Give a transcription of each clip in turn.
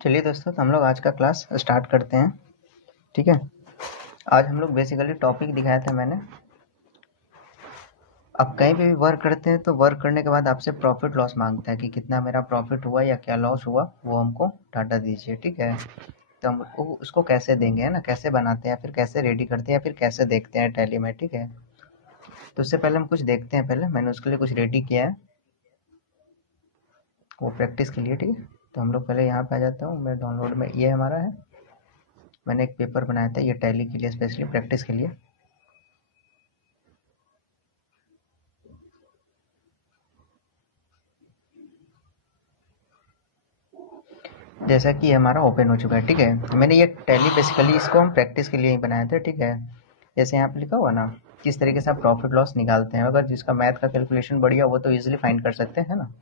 चलिए दोस्तों, तो हम लोग आज का क्लास स्टार्ट करते हैं। ठीक है, आज हम लोग बेसिकली टॉपिक दिखाया था मैंने। अब कहीं पे भी वर्क करते हैं तो वर्क करने के बाद आपसे प्रॉफिट लॉस मांगता है कि कितना मेरा प्रॉफिट हुआ या क्या लॉस हुआ, वो हमको डाटा दीजिए। ठीक है, तो हम उसको कैसे देंगे, है ना, कैसे बनाते हैं, फिर कैसे रेडी करते हैं, या फिर कैसे देखते हैं टैली में। ठीक है, तो उससे पहले हम कुछ देखते हैं। पहले मैंने उसके लिए कुछ रेडी किया है, वो प्रैक्टिस के लिए। ठीक है, तो हम लोग पहले यहाँ पे आ जाता हूँ मैं। डाउनलोड में ये हमारा है, मैंने एक पेपर बनाया था ये टैली के लिए, स्पेशली प्रैक्टिस के लिए। जैसा कि हमारा ओपन हो चुका है। ठीक है, मैंने ये टैली बेसिकली इसको हम प्रैक्टिस के लिए ही बनाए थे। ठीक है, जैसे यहाँ पे लिखा हुआ ना, किस तरीके से आप प्रॉफिट लॉस निकालते हैं। अगर जिसका मैथ का कैलकुलेशन बढ़िया हो वो तो इजीली फाइंड कर सकते हैं ना।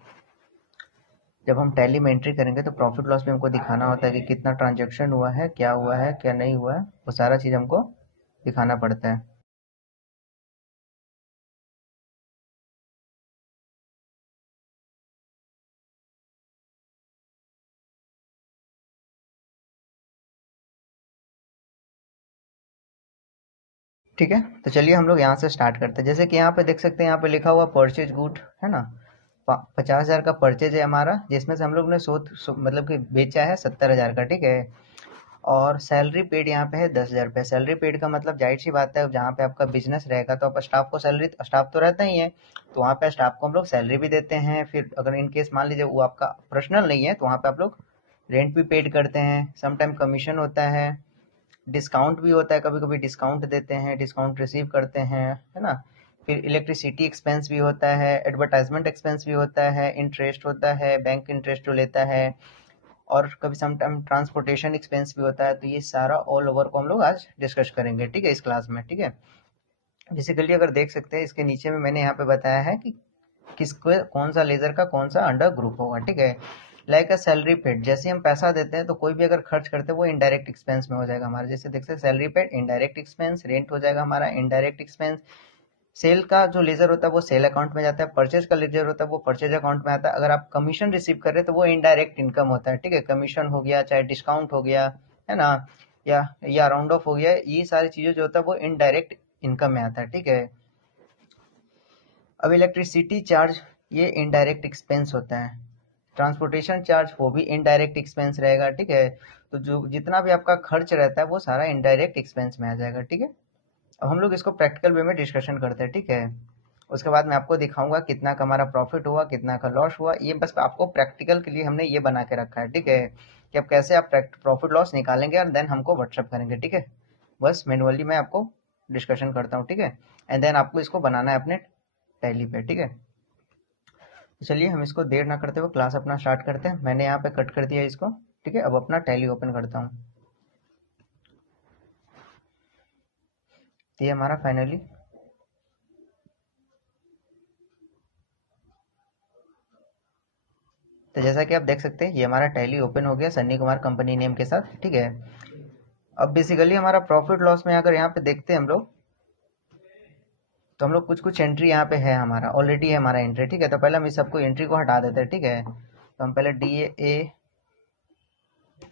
जब हम टैली में एंट्री करेंगे तो प्रॉफिट लॉस में हमको दिखाना होता है कि कितना ट्रांजेक्शन हुआ है, क्या नहीं हुआ है, वो सारा चीज़ हमको दिखाना पड़ता है। ठीक है, तो चलिए हम लोग यहाँ से स्टार्ट करते हैं। जैसे कि यहाँ पे देख सकते हैं, यहाँ पे लिखा हुआ परचेज गुड, है ना। 50,000 का परचेज है हमारा, जिसमें से हम लोग ने मतलब कि बेचा है 70,000 का। ठीक है, और सैलरी पेड यहाँ पे है 10,000 रुपये। सैलरी पेड का मतलब जाहिर सी बात है, जहाँ पे आपका बिजनेस रहेगा तो आप स्टाफ को सैलरी, स्टाफ तो रहता ही है, तो वहाँ पे स्टाफ को हम लोग सैलरी भी देते हैं। फिर अगर इन केस मान लीजिए वो आपका पर्सनल नहीं है तो वहाँ पे आप लोग रेंट भी पेड करते हैं। समटाइम कमीशन होता है, डिस्काउंट भी होता है, कभी कभी डिस्काउंट देते हैं, डिस्काउंट रिसीव करते हैं, है ना। फिर इलेक्ट्रिसिटी एक्सपेंस भी होता है, एडवर्टाइजमेंट एक्सपेंस भी होता है, इंटरेस्ट होता है, बैंक इंटरेस्ट जो लेता है, और कभी समटाइम ट्रांसपोर्टेशन एक्सपेंस भी होता है। तो ये सारा ऑल ओवर को हम लोग आज डिस्कस करेंगे। ठीक है, इस क्लास में। ठीक है, बेसिकली अगर देख सकते हैं इसके नीचे में मैंने यहाँ पे बताया है कि किसको कौन सा लेजर का कौन सा अंडर ग्रुप होगा। ठीक है, लाइक अ सैलरी पेड, जैसे हम पैसा देते हैं तो कोई भी अगर खर्च करते हैं वो इनडायरेक्ट एक्सपेंस में हो जाएगा हमारा। जैसे देख सकते हैं salary paid indirect expense, rent हो जाएगा हमारा इनडायरेक्ट एक्सपेंस। सेल का जो लेजर होता है वो सेल अकाउंट में जाता है, परचेज का लेजर होता है वो परचेज अकाउंट में आता है। अगर आप कमीशन रिसीव कर रहे हैं तो वो इनडायरेक्ट इनकम होता है। ठीक है, कमीशन हो गया, चाहे डिस्काउंट हो गया, है ना, या राउंड ऑफ हो गया, ये सारी चीजें जो होता है वो इनडायरेक्ट इनकम में आता है। ठीक है, अब इलेक्ट्रिसिटी चार्ज ये इनडायरेक्ट एक्सपेंस होता है। ट्रांसपोर्टेशन चार्ज वो भी इनडायरेक्ट एक्सपेंस रहेगा। ठीक है, तो जो जितना भी आपका खर्च रहता है वो सारा इनडायरेक्ट एक्सपेंस में आ जाएगा। ठीक है, अब हम लोग इसको प्रैक्टिकल वे में डिस्कशन करते हैं। ठीक है, उसके बाद मैं आपको दिखाऊंगा कितना का हमारा प्रॉफिट हुआ, कितना का लॉस हुआ। ये बस आपको प्रैक्टिकल के लिए हमने ये बना के रखा है। ठीक है, कि अब कैसे आप प्रॉफिट लॉस निकालेंगे और देन हमको व्हाट्सअप करेंगे। ठीक है, बस मैनुअली मैं आपको डिस्कशन करता हूँ। ठीक है, एंड देन आपको इसको बनाना है अपने टैली पे। ठीक है, तो चलिए हम इसको देर ना करते हुए क्लास अपना स्टार्ट करते हैं। मैंने यहाँ पे कट कर दिया इसको। ठीक है, अब अपना टैली ओपन करता हूँ। ये हमारा फाइनली तो जैसा कि आप देख सकते हैं ये हमारा टैली ओपन हो गया सन्नी कुमार कंपनी नेम के साथ। ठीक है, अब बेसिकली हमारा प्रॉफिट लॉस में अगर यहाँ पे देखते हैं हम लोग, तो हम लोग कुछ कुछ एंट्री यहाँ पे है, हमारा ऑलरेडी है हमारा एंट्री। ठीक है, तो पहले हम इस सबको एंट्री को हटा देते हैं। ठीक है, तो हम पहले डी ए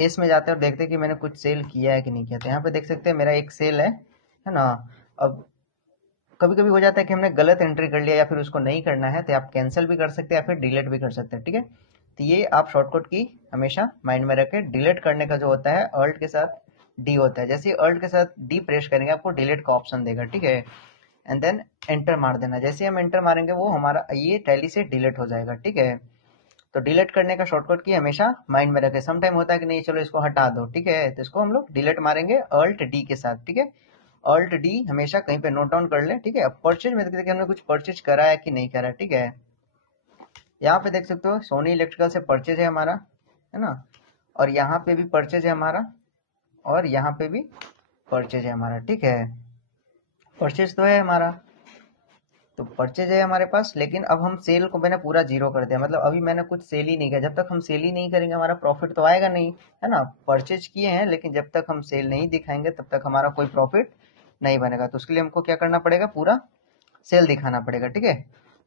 एस में जाते हैं और देखते हैं कि मैंने कुछ सेल किया है कि नहीं किया। तो यहाँ पे देख सकते हैं मेरा एक सेल है ना। अब कभी कभी हो जाता है कि हमने गलत एंट्री कर लिया या फिर उसको नहीं करना है, तो आप कैंसिल भी कर सकते हैं या फिर डिलीट भी कर सकते हैं। ठीक है, तो ये आप शॉर्टकट की हमेशा माइंड में रखें। डिलीट करने का जो होता है अल्ट के साथ डी होता है। जैसे अल्ट के साथ डी प्रेस करेंगे आपको डिलीट का ऑप्शन देगा। ठीक है, एंड देन एंटर मार देना। जैसे हम एंटर मारेंगे वो हमारा ये टैली से डिलीट हो जाएगा। ठीक है, तो डिलीट करने का शॉर्टकट की हमेशा माइंड में रखें। सम टाइम होता है कि नहीं चलो इसको हटा दो। ठीक है, तो इसको हम लोग डिलीट मारेंगे अल्ट डी के साथ। ठीक है, अल्ट डी हमेशा कहीं पे नोट डाउन कर ले। ठीक है, अब परचेज में देखते हैं कि हमने कुछ परचेज करा है कि नहीं करा। ठीक है, यहाँ पे देख सकते हो सोनी इलेक्ट्रिकल से परचेज है हमारा, है ना, और यहाँ पे भी परचेज है हमारा, और यहाँ पे भी परचेज है हमारा। ठीक है, परचेज तो है हमारा, तो परचेज है हमारे पास, लेकिन अब हम सेल को मैंने पूरा जीरो कर दिया। मतलब अभी मैंने कुछ सेल ही नहीं किया। जब तक हम सेल ही नहीं करेंगे हमारा प्रॉफिट तो आएगा नहीं, है ना। परचेज किए हैं लेकिन जब तक हम सेल नहीं दिखाएंगे तब तक हमारा कोई प्रॉफिट नहीं बनेगा। तो उसके लिए हमको क्या करना पड़ेगा, पूरा सेल दिखाना पड़ेगा। ठीक है,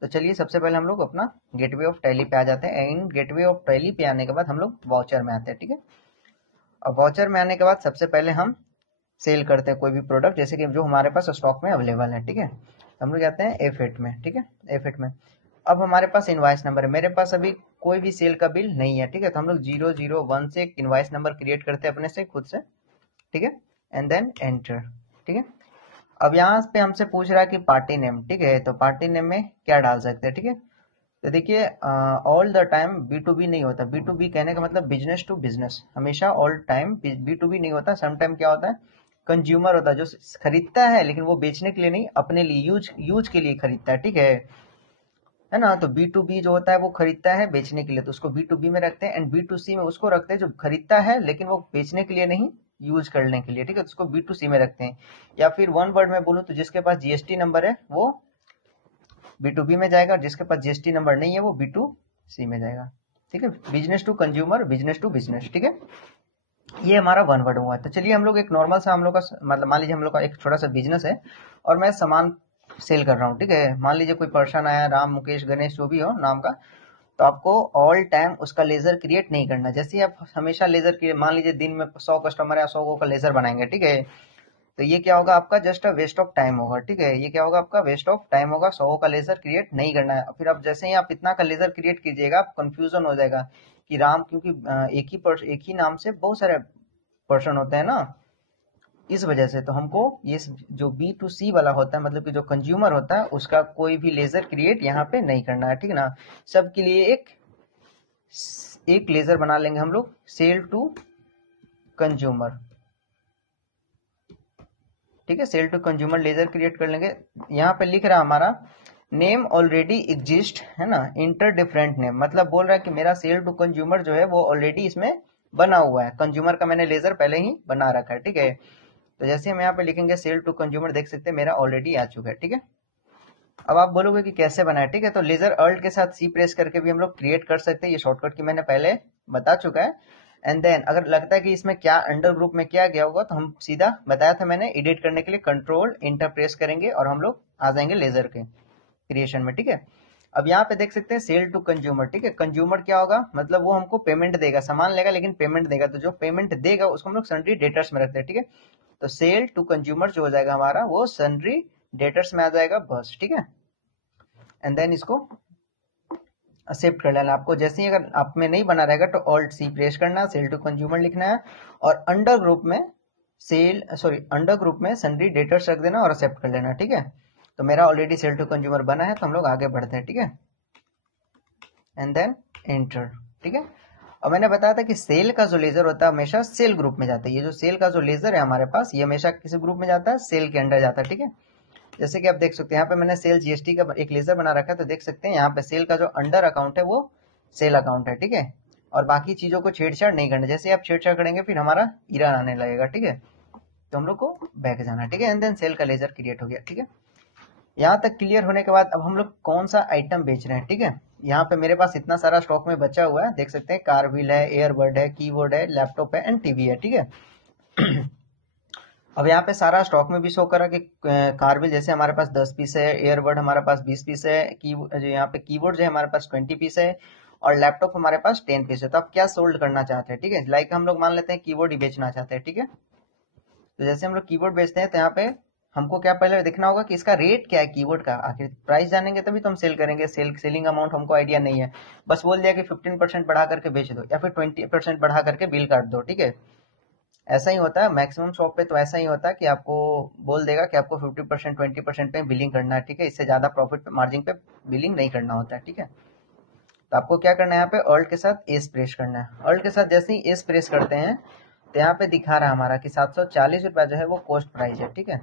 तो चलिए सबसे पहले हम लोग अपना गेटवे ऑफ टैली पे आ जाते हैं। इन गेटवे ऑफ टैली पे आने के बाद हम लोग वाउचर में आते हैं। ठीक है, अब वाउचर में आने के बाद सबसे पहले हम सेल करते हैं कोई भी प्रोडक्ट, जैसे कि जो हमारे पास स्टॉक में अवेलेबल है, ठीक है। तो हम लोग जाते हैं F8 में, ठीक है, F8 में। अब हमारे पास इनवाइस नंबर है, मेरे पास अभी कोई भी सेल का बिल नहीं है, ठीक है। तो हम लोग 001 से एक इनवाइस नंबर क्रिएट करते हैं अपने से खुद से, ठीक है, एंड देन एंटर, ठीक है। अब यहाँ पे हमसे पूछ रहा है कि पार्टी नेम, ठीक है, तो पार्टी नेम में क्या डाल सकते हैं, ठीक है। तो देखिए ऑल द टाइम B2B नहीं होता, B2B कहने का मतलब बिजनेस टू बिजनेस, हमेशा ऑल टाइम B2B नहीं होता। सम टाइम क्या होता है, कंज्यूमर होता है जो खरीदता है, लेकिन वो बेचने के लिए नहीं, अपने लिए यूज के लिए खरीदता है, ठीक है ना। तो B2B जो होता है वो खरीदता है बेचने के लिए, तो उसको B2B में रखते हैं, एंड B2C में उसको रखते हैं जो खरीदता है लेकिन वो बेचने के लिए नहीं, यूज करने के लिए, ठीक है, तो उसको B2C में रखते हैं। या फिर वन वर्ड में बोलूँ तो जिसके पास GST नंबर है वो B2B में जाएगा, और जिसके पास GST नंबर नहीं है वो B2C में जाएगा, ठीक है। Business to consumer, business to business, ठीक है। ये हमारा वन वर्ड हुआ है। तो चलिए हम लोग एक नॉर्मल सा हम लोग का मतलब मान लीजिए हम लोग का एक छोटा सा बिजनेस है और मैं सामान सेल कर रहा हूँ, ठीक है। मान लीजिए कोई पर्सन आया, राम मुकेश गणेश जो भी हो नाम का, तो आपको ऑल टाइम उसका लेजर क्रिएट नहीं करना। जैसे ही आप हमेशा लेजर क्रिएट, मान लीजिए दिन में 100 कस्टमर है, 100 का लेजर बनाएंगे, ठीक है, तो ये क्या होगा आपका just a waste of time होगा, ठीक है। ये क्या होगा आपका वेस्ट ऑफ टाइम होगा, 100 का लेजर क्रिएट नहीं करना है। फिर आप जैसे ही आप इतना का लेजर क्रिएट कीजिएगा, आप कंफ्यूजन हो जाएगा कि राम, क्योंकि एक ही नाम से बहुत सारे पर्सन होते हैं ना, इस वजह से। तो हमको ये जो B2C वाला होता है, मतलब कि जो कंज्यूमर होता है, उसका कोई भी लेजर क्रिएट यहाँ पे नहीं करना है, ठीक है ना। सबके लिए एक लेजर बना लेंगे हम लोग, सेल टू कंज्यूमर, ठीक है, sale to consumer ledger create कर लेंगे। यहाँ पे लिख रहा है हमारा नेम ऑलरेडी एग्जिस्ट, है ना, इंटर डिफरेंट नेम, मतलब बोल रहा है कि मेरा सेल टू कंज्यूमर जो है वो ऑलरेडी इसमें बना हुआ है, कंज्यूमर का मैंने लेजर पहले ही बना रखा है, ठीक है। तो जैसे हम यहाँ पे लिखेंगे सेल टू कंज्यूमर, देख सकते हैं मेरा ऑलरेडी आ चुका है, ठीक है। अब आप बोलोगे कि कैसे बनाए, ठीक है, तो लेजर अल्ट के साथ C प्रेस करके भी हम लोग क्रिएट कर सकते हैं, ये शॉर्टकट की मैंने पहले बता चुका है। एंड देन अगर लगता है कि इसमें क्या अंडर ग्रुप में क्या गया होगा, तो हम सीधा बताया था मैंने, एडिट करने के लिए कंट्रोल इंटर प्रेस करेंगे और हम लोग आ जाएंगे लेजर के क्रिएशन में, ठीक है। अब यहाँ पे देख सकते हैं सेल टू कंज्यूमर, ठीक है। कंज्यूमर क्या होगा, मतलब वो हमको पेमेंट देगा, सामान लेगा लेकिन पेमेंट देगा, तो जो पेमेंट देगा उसको हम लोग सन्ड्री डेटर्स में रखते हैं, ठीक है। तो सेल टू कंज्यूमर जो हो जाएगा हमारा, वो सन्ड्री डेटर्स में आ जाएगा बस, ठीक है। एंड देन इसको एक्सेप्ट कर लेना आपको। जैसे ही अगर आप में नहीं बना रहेगा तो ऑल्ट C प्रेस करना, सेल टू कंज्यूमर लिखना है, और अंडर ग्रुप में सन्ड्री डेटर्स रख देना और एक्सेप्ट कर लेना, ठीक है। तो मेरा ऑलरेडी सेल टू कंज्यूमर बना है, तो हम लोग आगे बढ़ते हैं, ठीक है, एंड देन एंटर, ठीक है। और मैंने बताया था कि सेल का जो लेजर होता है हमेशा सेल ग्रुप में जाता है। ये जो सेल का जो लेजर है हमारे पास, ये हमेशा किसी ग्रुप में जाता है, सेल के अंडर जाता है, ठीक है। जैसे कि आप देख सकते हैं यहाँ पे मैंने सेल GST का एक लेजर बना रखा है, तो देख सकते हैं यहाँ पे सेल का जो अंडर अकाउंट है वो सेल अकाउंट है, ठीक है। और बाकी चीजों को छेड़छाड़ नहीं करना, जैसे आप छेड़छाड़ करेंगे फिर हमारा ईरर आने लगेगा, ठीक है। तो हम लोग को बैक जाना है, ठीक है, एंड देन सेल का लेजर क्रिएट हो गया, ठीक है। यहाँ तक क्लियर होने के बाद अब हम लोग कौन सा आइटम बेच रहे हैं, ठीक है। यहाँ पे मेरे पास इतना सारा स्टॉक में बचा हुआ है, देख सकते हैं कार व्हील है, एयरबड है, कीबोर्ड है, लैपटॉप है एंड टीवी है, ठीक है। अब यहाँ पे सारा स्टॉक में भी शो करा कि कारविल जैसे हमारे पास 10 पीस है, एयरबड हमारे पास 20 पीस है, यहाँ पे कीबोर्ड जो है हमारे पास 20 पीस है, और लैपटॉप हमारे पास 10 पीस है। तो आप क्या सोल्ड करना चाहते हैं, ठीक है, लाइक हम लोग मान लेते हैं कीबोर्ड ही बेचना चाहते हैं, ठीक है। तो जैसे हम लोग कीबोर्ड बेचते हैं तो यहाँ पे हमको क्या पहले देखना होगा कि इसका रेट क्या है कीबोर्ड का, आखिर प्राइस जानेंगे तभी तो हम सेल करेंगे। सेलिंग अमाउंट हमको आइडिया नहीं है, बस बोल दिया कि 15% बढ़ा करके बेच दो या फिर 20% बढ़ा करके बिल काट दो, ठीक है। ऐसा ही होता है मैक्सिमम शॉप पे, तो ऐसा ही होता है कि आपको बोल देगा कि आपको 50% 20% पे बिलिंग करना है, ठीक है, इससे ज्यादा प्रॉफिट मार्जिन पे बिलिंग नहीं करना होता है, ठीक है। तो आपको क्या करना है, यहाँ पे ऑल्ट के साथ एस प्रेस करना है। ऑल्ट के साथ जैसे ही एस प्रेस करते हैं तो यहाँ पे दिखा रहा है हमारा कि 740 रुपया जो है वो कॉस्ट प्राइस है, ठीक है।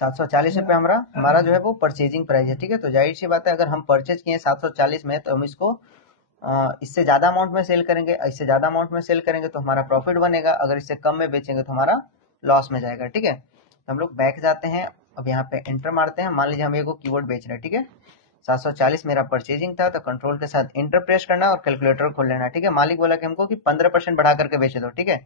740 रुपया हमारा जो है वो परचेजिंग प्राइस है, ठीक है। तो जाहिर सी बात है अगर हम परचेज किए 740 में, तो हम इसको इससे ज्यादा अमाउंट में सेल करेंगे, इससे ज्यादा अमाउंट में सेल करेंगे तो हमारा प्रॉफिट बनेगा, अगर इससे कम में बेचेंगे तो हमारा लॉस में जाएगा, ठीक है। तो हम लोग बैक जाते हैं, अब यहाँ पे एंटर मारते हैं। मान लीजिए हम एक कीबोर्ड बेच रहे हैं, ठीक है, 740 मेरा परचेजिंग था, तो कंट्रोल के साथ इंटर प्रेस करना और कैलकुलेटर खोल लेना, ठीक है। मालिक बोला कि हमको कि 15% बढ़ा करके बेचे दो, ठीक है।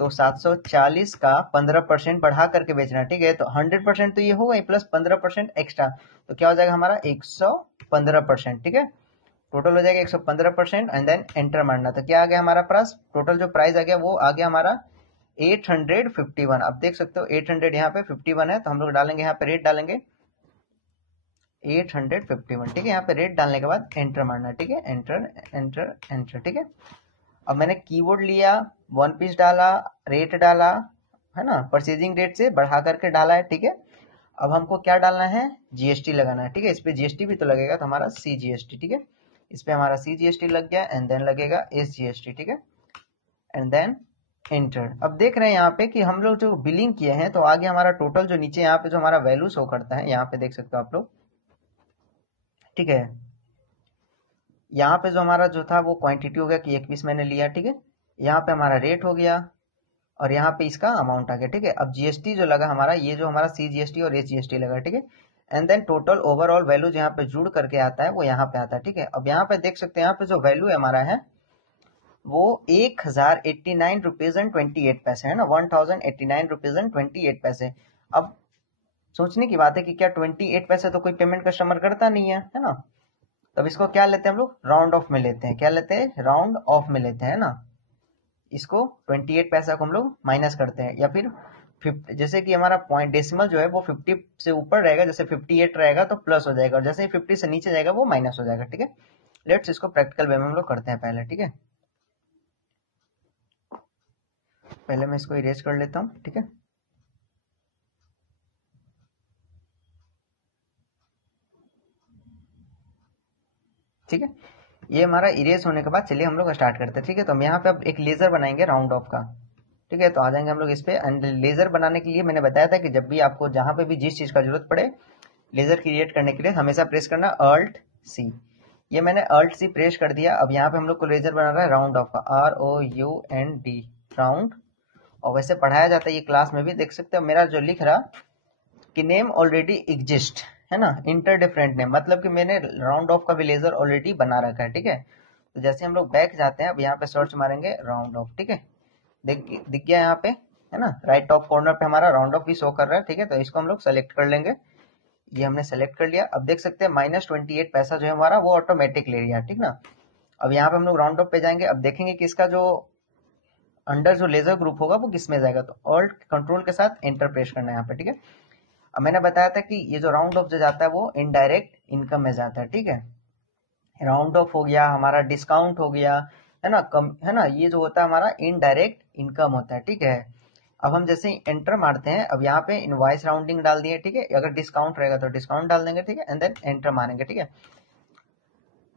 तो 740 का 15% बढ़ा करके बेचना, ठीक है। तो 100% तो ये होगा ही, प्लस 15% एक्स्ट्रा, तो क्या हो जाएगा हमारा 115%, ठीक है। टोटल हो जाएगा 115% एंड देन एंटर मारना। तो क्या आ गया हमारा प्राइस, टोटल जो प्राइस आ गया वो आ गया हमारा 851। अब देख सकते हो 800 यहाँ पे 51 है, तो हम लोग डालेंगे यहाँ पे रेट डालेंगे 851। ठीक है, यहाँ पे रेट डालने के बाद एंटर मारना। ठीक है, एंटर एंटर एंटर। ठीक है, अब मैंने कीवर्ड लिया, वन पीस डाला, रेट डाला, है ना, परचेजिंग रेट से बढ़ा करके डाला है। ठीक है, अब हमको क्या डालना है, जीएसटी लगाना है। ठीक है, इस पे जीएसटी भी तो लगेगा, तो हमारा CGST। ठीक है, इस पे हमारा CGST लग गया एंड देन लगेगा SGST। ठीक है, एंड देन एंटर। अब देख रहे हैं यहाँ पे कि हम लोग जो बिलिंग किए हैं तो आगे हमारा टोटल जो नीचे यहाँ पे जो हमारा वैल्यू शो करता है, यहाँ पे देख सकते हो आप लोग। ठीक है, यहाँ पे जो हमारा जो था वो क्वांटिटी हो गया कि 21 मैंने लिया। ठीक है, यहाँ पे हमारा रेट हो गया और यहाँ पे इसका अमाउंट आ गया। ठीक है, अब जीएसटी जो लगा हमारा, ये जो हमारा CGST और SGST लगा। ठीक है, and then total overall value जो यहाँ पे जुड़ करके आता है वो यहाँ पे आता है। ठीक है, अब यहाँ पे देख सकते हैं, यहाँ पे जो वैल्यू हमारा है वो 1089 रुपीज एंड 28 पैसे है ना, 1089 रुपीज एंड 28 पैसे। अब सोचने की बात है कि क्या 28 पैसे तो कोई पेमेंट कस्टमर करता नहीं है ना, तब इसको क्या लेते हैं हम लोग, राउंड ऑफ में लेते हैं। क्या लेते हैं, राउंड ऑफ में लेते हैं ना। इसको 28 पैसा को हम लोग माइनस करते हैं, या फिर 50, जैसे कि हमारा पॉइंट डेसिमल जो है वो 50 से ऊपर रहेगा, जैसे 58 रहेगा तो प्लस हो जाएगा, और जैसे ही 50 से नीचे जाएगा वो माइनस हो जाएगा। ठीक है, लेट्स इसको प्रैक्टिकल वे में हम लोग करते हैं पहले। ठीक है, पहले मैं इसको इरेज कर लेता हूँ। ठीक है, ठीक है, ये हमारा इरेज होने के बाद चलिए हम लोग स्टार्ट करते हैं। ठीक है, तो हम यहाँ पे अब एक लेजर बनाएंगे राउंड ऑफ का। ठीक है, तो आ जाएंगे हम लोग इस पे, एंड लेजर बनाने के लिए मैंने बताया था कि जब भी आपको जहां पे भी जिस चीज का जरूरत पड़े लेजर क्रिएट करने के लिए हमेशा प्रेस करना Alt+C। ये मैंने Alt+C प्रेस कर दिया। अब यहाँ पे हम लोग को लेजर बना रहा है राउंड ऑफ का, ROUND, राउंड। और वैसे पढ़ाया जाता है ये क्लास में भी, देख सकते हो मेरा जो लिख रहा कि नेम ऑलरेडी एग्जिस्ट, है ना, इंटर डिफरेंट नेम, मतलब कि मैंने राउंड ऑफ का भी लेजर ऑलरेडी बना रखा है। ठीक है, तो जैसे हम लोग बैक जाते हैं, अब यहाँ पे सर्च मारेंगे राउंड ऑफ। ठीक है, दिख गया यहाँ पे, है ना, राइट टॉप कॉर्नर पे हमारा राउंड ऑफ भी शो कर रहा है। ठीक है, तो इसको हम लोग सेलेक्ट कर लेंगे। ये हमने सेलेक्ट कर लिया। अब देख सकते हैं -28 पैसा जो है हमारा वो ऑटोमेटिक ले लिया। ठीक ना, अब यहाँ पे हम लोग राउंड ऑफ पे जाएंगे। अब देखेंगे कि इसका जो अंडर जो लेजर ग्रुप होगा वो किस में जाएगा, तो ऑल्ट कंट्रोल के साथ एंटर प्रेस करना है यहाँ पे। ठीक है, अब मैंने बताया था कि ये जो राउंड ऑफ जो जाता है वो इनडायरेक्ट इनकम में जाता है। ठीक है, राउंड ऑफ हो गया हमारा, डिस्काउंट हो गया, है ना, कम, है ना, ये जो होता है हमारा इनडायरेक्ट इनकम होता है। ठीक है, अब हम जैसे ही एंटर मारते हैं, अब यहाँ पे इनवॉइस राउंडिंग डाल दिए। ठीक है, अगर डिस्काउंट रहेगा तो डिस्काउंट डाल देंगे। ठीक है, एंड देन एंटर मारेंगे। ठीक है,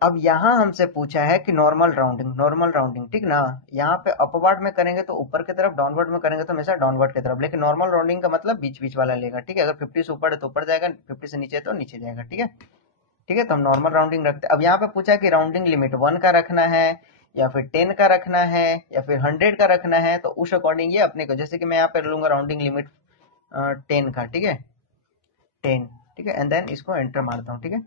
अब यहाँ हमसे पूछा है कि नॉर्मल राउंडिंग, नॉर्मल राउंडिंग। ठीक ना, यहाँ पे अपवर्ड में करेंगे तो ऊपर की तरफ, डाउनवर्ड में करेंगे तो हमेशा डाउनवर्ड की तरफ, लेकिन नॉर्मल राउंडिंग का मतलब बीच बीच वाला लेगा। ठीक है, अगर 50 से ऊपर है तो ऊपर जाएगा, 50 से नीचे है तो नीचे जाएगा। ठीक है, ठीक है, तो हम नॉर्मल राउंडिंग रखते हैं। अब यहाँ पे पूछा कि राउंडिंग लिमिट 1 का रखना है या फिर 10 का रखना है या फिर 100 का रखना है, तो उस अकॉर्डिंग ये अपने को, जैसे कि मैं यहाँ पे लूंगा राउंडिंग लिमिट 10 का। ठीक है, 10। ठीक है, एंड देन इसको एंटर मारता हूँ। ठीक है,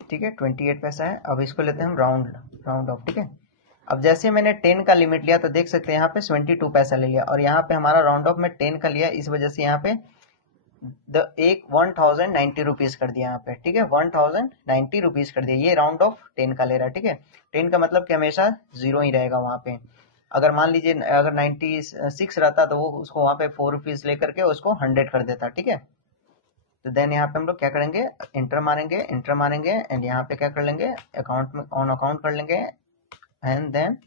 ठीक है, 28 पैसा है। अब इसको लेते हैं हम राउंड ऑफ। ठीक है, अब जैसे मैंने 10 का लिमिट लिया तो देख सकते हैं यहाँ पे 72 पैसा ले लिया, और यहाँ पे हमारा राउंड ऑफ में 10 का लिया, इस वजह से यहाँ पे एक 1090 रुपीज कर दिया यहाँ पे। ठीक है, 1090 रुपीज कर दिया, ये राउंड ऑफ 10 का ले रहा है। ठीक है, 10 का मतलब कि हमेशा जीरो ही रहेगा वहां पे। अगर मान लीजिए अगर 96 रहता तो वो उसको वहां पे 4 रुपीज लेकर के उसको 100 कर देता। ठीक है, तो देन यहाँ पे हम लोग क्या करेंगे, एंटर मारेंगे एंड यहाँ पे क्या कर लेंगे, अकाउंट में ऑन अकाउंट कर लेंगे एंड देन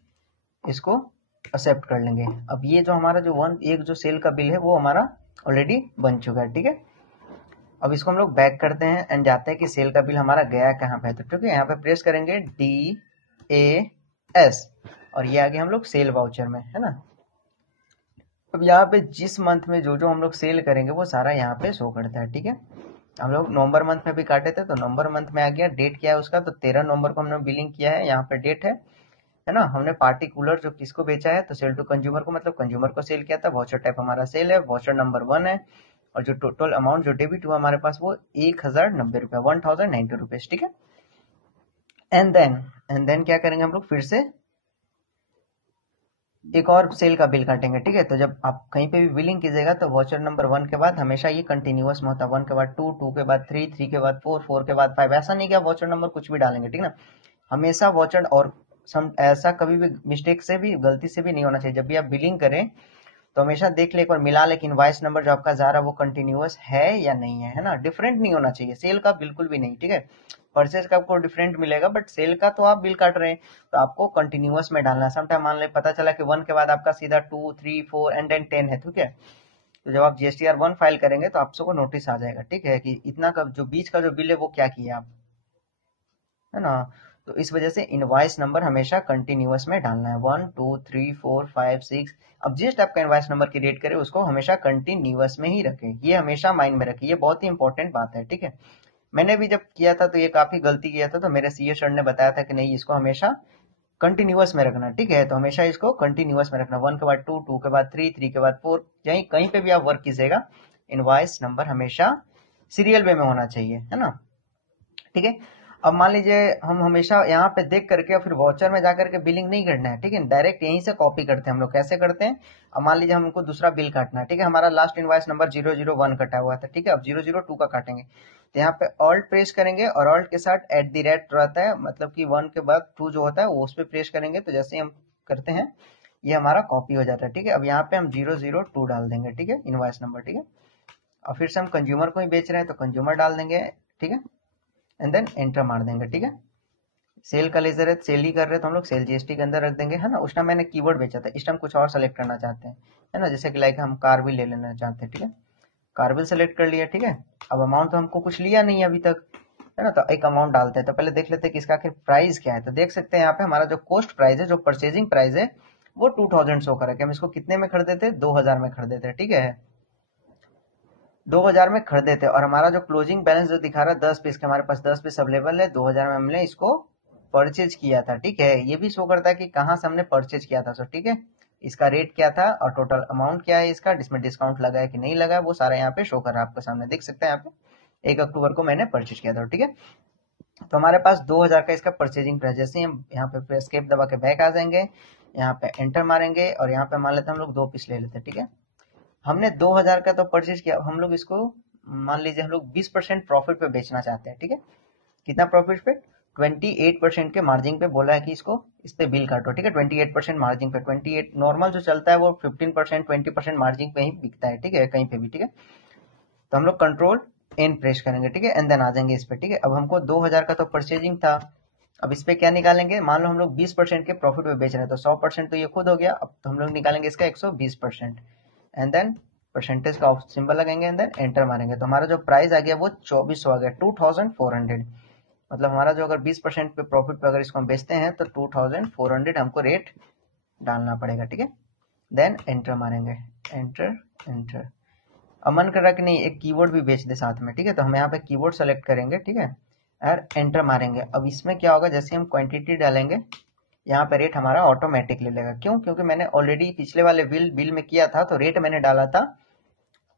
इसको एक्सेप्ट कर लेंगे। अब ये जो हमारा जो एक जो सेल का बिल है वो हमारा ऑलरेडी बन चुका है। ठीक है, अब इसको हम लोग बैक करते हैं एंड जाते हैं कि सेल का बिल हमारा गया कहाँ पे है। तो ठीक है, यहाँ पे प्रेस करेंगे DAS और ये आ गया हम लोग सेल वाउचर में, है ना। अब यहाँ पे जिस मंथ में जो जो हम लोग सेल करेंगे वो सारा यहाँ पे शो करता है। ठीक है, हम लोग नवंबर मंथ में भी काटे थे तो नवंबर मंथ में आ गया। डेट क्या है उसका, तो 13 नवंबर को हमने बिलिंग किया है, यहाँ पे डेट है ना। हमने पार्टिकुलर जो किसको बेचा है, तो सेल टू कंज्यूमर को, मतलब कंज्यूमर को सेल किया था। वाउचर टाइप हमारा सेल है, वाउचर नंबर 1 है, और जो टोटल अमाउंट जो डेबिट हुआ हमारे पास वो 1090 रुपया, 1090 रुपीज। ठीक है, एंड देन क्या करेंगे हम लोग, फिर से एक और सेल का बिल काटेंगे, ठीक है। तो जब आप कहीं पे भी बिलिंग कीजिएगा तो वाउचर नंबर 1 के बाद हमेशा ये कंटिन्यूअस में होता है। 1 के बाद 2, 2 के बाद 3, 3 के बाद 4, 4 के बाद 5। ऐसा नहीं कि आप वाउचर नंबर कुछ भी डालेंगे, ठीक है ना। हमेशा वाउचर और सम ऐसा कभी भी मिस्टेक से भी, गलती से भी नहीं होना चाहिए। जब भी आप बिलिंग करें तो हमेशा देख ले, एक बार मिला ले कि इनवॉइस नंबर जो आपका जा रहा है वो कंटिन्यूअस है या नहीं है ना। डिफरेंट नहीं होना चाहिए, सेल का बिल्कुल भी नहीं, ठीक है। परचेज का आपको डिफरेंट मिलेगा, बट सेल का तो आप बिल काट रहे हैं तो आपको कंटिन्यूअस में डालना है। समटाइम मान ले पता चला कि 1 के बाद आपका सीधा 2, 3, 4 एंड देन 10 है, ठीक है। तो जब आप GSTR 1 फाइल करेंगे तो आप सबको नोटिस आ जाएगा, ठीक है, कि इतना का जो बीच का जो बिल है वो क्या किया आप, है ना। तो इस वजह से इनवॉइस नंबर हमेशा कंटिन्यूअस में डालना है। 1, 2, 3, 4, 5, 6। अब जिस टाइप का इनवॉइस नंबर क्रिएट करे उसको हमेशा कंटिन्यूअस में ही रखें, ये हमेशा माइंड में रखें, ये बहुत ही इंपॉर्टेंट बात है, ठीक है। मैंने भी जब किया था तो ये काफी गलती किया था, तो मेरे सीए सर ने बताया था कि नहीं, इसको हमेशा कंटिन्यूअस में रखना, ठीक है। तो हमेशा इसको कंटिन्यूअस में रखना। 1 के बाद 2, 2 के बाद 3, 3 के बाद 4, यही कहीं पे भी आप वर्क कीजिएगा इनवॉइस नंबर हमेशा सीरियल वे में होना चाहिए, है ना, ठीक है। अब मान लीजिए हम हमेशा यहाँ पे देख करके और फिर वाउचर में जाकर के बिलिंग नहीं करना है, ठीक है। डायरेक्ट यहीं से कॉपी करते हैं हम लोग। कैसे करते हैं, अब मान लीजिए हमको दूसरा बिल काटना है, ठीक है। हमारा लास्ट इनवॉइस नंबर 001 कटा हुआ था, ठीक है। अब 002 का काटेंगे तो यहाँ पे ऑल्ट प्रेस करेंगे और ऑल्ट के साथ @ रहता है, मतलब कि 1 के बाद 2 जो होता है वो उस पर प्रेस करेंगे तो जैसे हम करते हैं ये हमारा कॉपी हो जाता है, ठीक है। अब यहाँ पे हम 002 डाल देंगे, ठीक है, इनवॉइस नंबर, ठीक है। और फिर से हम कंज्यूमर को ही बेच रहे हैं तो कंज्यूमर डाल देंगे, ठीक है, एंड देन एंटर मार देंगे, ठीक है। सेल का लेजर है, सेल ही कर रहे हैं तो हम लोग सेल जीएसटी के अंदर रख देंगे, है ना। उस टाइम मैंने कीवर्ड बेचा था, इस टाइम कुछ और सेलेक्ट करना चाहते हैं, है ना। जैसे कि लाइक हम कारबिल ले लेना चाहते हैं, ठीक है। कारबिल सेलेक्ट कर लिया, ठीक है। अब अमाउंट तो हमको कुछ लिया नहीं अभी तक, है ना। तो एक अमाउंट डालते हैं, तो पहले देख लेते हैं कि इसका आखिर प्राइस क्या है। तो देख सकते हैं यहाँ पे हमारा जो कॉस्ट प्राइस है, जो परचेजिंग प्राइस है वो 2000 शो कर रहा है। कि हम इसको कितने में खरीदे थे, 2000 में खरीदे थे, ठीक है। 2000 में खरीदे थे और हमारा जो क्लोजिंग बैलेंस जो दिखा रहा है 10 पीस के, हमारे पास 10 पीस अवेलेबल है, 2000 में हमने इसको परचेज किया था, ठीक है। ये भी शो करता है कि कहाँ से हमने परचेज किया था, सो ठीक है। इसका रेट क्या था और टोटल अमाउंट क्या है इसका, जिसमें डिस्काउंट लगा है कि नहीं लगा है, वो सारा यहाँ पे शो कर रहा है आपके सामने, देख सकते हैं यहाँ पे 1 अक्टूबर को मैंने परचेज किया था, ठीक है। तो हमारे पास 2000 का इसका परचेजिंग प्राइस। जैसे हम यहाँ पे एस्केप दबा के बैक आ जाएंगे, यहाँ पे एंटर मारेंगे और यहाँ पे मान लेते हैं हम लोग 2 पीस ले लेते हैं, ठीक है। हमने 2000 का तो परचेज किया, हम लोग इसको मान लीजिए हम लोग 20% प्रॉफिट पे बेचना चाहते हैं, ठीक है। कितना प्रॉफिट पे, 28% के मार्जिन पे बोला है कि इसको इस पे बिल काटो, ठीक है। 28% मार्जिन पे, 28 नॉर्मल जो चलता है वो 15% 20% मार्जिन पे ही बिकता है, ठीक है, कहीं पे भी, ठीक है। तो हम लोग कंट्रोल एन प्रेस करेंगे, ठीक है, एंड देन आ जाएंगे इस पे, ठीक है। अब हमको 2000 का तो परचेजिंग था, अब इस पे क्या निकालेंगे, मान लो हम लोग 20% के प्रॉफिट पे बेच रहे हैं तो 100% तो ये खुद हो गया। अब तो हम लोग निकालेंगे इसका 120%, एंड देन परसेंटेज का सिंबल लगाएंगे एंड देन एंटर मारेंगे। तो हमारा जो प्राइस आ गया वो 2400 आ गया, 2400। मतलब हमारा जो अगर 20% पे प्रॉफिट पे अगर इसको हम बेचते हैं तो 2400 हमको रेट डालना पड़ेगा, ठीक है। देन एंटर मारेंगे, एंटर एंटर। अब मन कर रहा है कि नहीं एक कीवर्ड भी बेच दे साथ में, ठीक है। तो हम यहाँ पे कीवर्ड सेलेक्ट करेंगे, ठीक है, और एंटर मारेंगे। अब इसमें क्या होगा, जैसे हम क्वांटिटी डालेंगे यहाँ पे रेट हमारा ऑटोमेटिक ले लेगा। क्यों, क्योंकि मैंने ऑलरेडी पिछले वाले बिल में किया था तो रेट मैंने डाला था,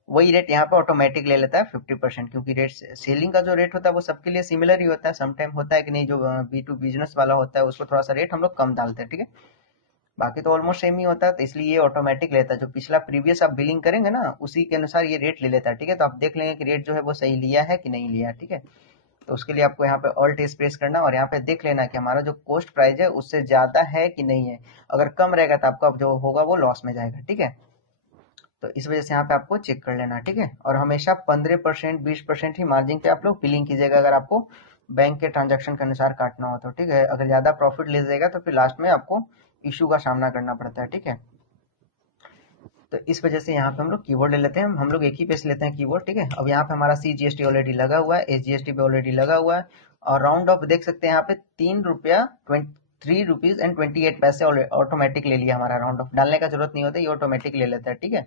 वही रेट यहाँ पे ऑटोमेटिक ले लेता है 50%। क्योंकि रेट सेलिंग का जो रेट होता है वो सबके लिए सिमिलर ही होता है। समटाइम होता है कि नहीं, जो B2 बिजनेस वाला होता है उसको थोड़ा सा रेट हम लोग कम डालते हैं, ठीक है। बाकी तो ऑलमोस्ट सेम ही होता है, तो इसलिए ये ऑटोमेटिक लेता है। जो पिछला प्रीवियस आप बिलिंग करेंगे ना उसी के अनुसार ये रेट ले लेता है, ठीक है। तो आप देख लेंगे कि रेट जो है वो सही लिया है कि नहीं लिया, ठीक है। तो उसके लिए आपको यहाँ पे ऑल्ट एस प्रेस करना और यहाँ पे देख लेना कि हमारा जो कॉस्ट प्राइस है उससे ज्यादा है कि नहीं है। अगर कम रहेगा तो आपका जो होगा वो लॉस में जाएगा, ठीक है। तो इस वजह से यहाँ पे आपको चेक कर लेना, ठीक है। और हमेशा 15% 20% ही मार्जिन पे आप लोग बिलिंग कीजिएगा, अगर आपको बैंक के ट्रांजेक्शन के अनुसार काटना हो तो, ठीक है। अगर ज्यादा प्रॉफिट ले जाएगा तो फिर लास्ट में आपको इशू का सामना करना पड़ता है, ठीक है। तो इस वजह से यहाँ पे हम लोग कीवर्ड ले लेते हैं, हम लोग एक ही पेज लेते हैं कीवर्ड, ठीक है। अब यहाँ पे हमारा CGST ऑलरेडी लगा हुआ है, SGST पे ऑलरेडी लगा हुआ है, और राउंड ऑफ देख सकते हैं यहाँ पे 3 रुपया 3 रुपीज एंड 28 पैसे ऑटोमेटिक ले लिया हमारा। राउंड ऑफ डालने का जरूरत नहीं होता, ये ऑटोमेटिक ले लेता है, ठीक है।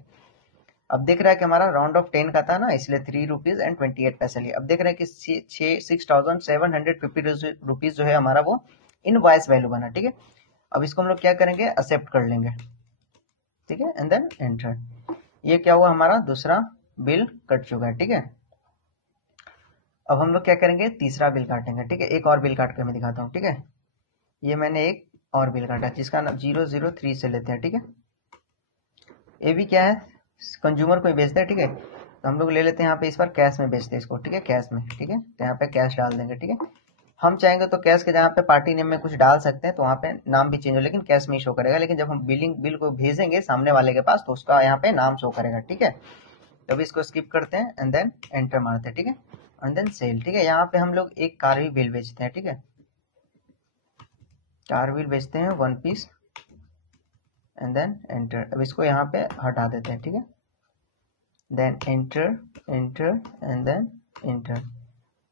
अब देख रहा है कि हमारा राउंड ऑफ 10 का था ना, इसलिए 3 रुपीज एंड 28 पैसे लिए। अब देख रहे हैं कि 6750 जो है हमारा वो इनवॉइस वैल्यू बना, ठीक है। अब इसको हम लोग क्या करेंगे, एक्सेप्ट कर लेंगे, ठीक है, एंड देन एंटर। ये क्या हुआ, हमारा दूसरा बिल कट चुका है, ठीक है। अब हम लोग क्या करेंगे, तीसरा बिल काटेंगे, ठीक है। एक और बिल काट कर मैं दिखाता हूँ, ठीक है। ये मैंने एक और बिल काटा जिसका नाम 003 से लेते हैं, ठीक है। ये भी क्या है, कंज्यूमर को ही बेचते हैं, ठीक है। तो हम लोग ले लेते हैं यहाँ पे, इस बार कैश में बेचते हैं इसको, ठीक है, कैश में, ठीक है। तो यहाँ पे कैश डाल देंगे, ठीक है। हम चाहेंगे तो कैश के जहाँ पे पार्टी नेम में कुछ डाल सकते हैं तो वहाँ पे नाम भी चेंज हो, लेकिन कैश में ही शो करेगा। लेकिन जब हम बिल को भेजेंगे सामने वाले के पास तो उसका यहाँ पे नाम शो करेगा, ठीक है। तब इसको स्किप करते हैं एंड देन एंटर मारते हैं, ठीक है। एंड देन सेल, ठीक है। यहाँ पे हम लोग एक कार व्हील बेचते हैं, ठीक है, कार व्हील बेचते हैं 1 पीस एंड देन एंटर। अब इसको यहाँ पे हटा देते हैं, ठीक है। Then enter enter and then enter.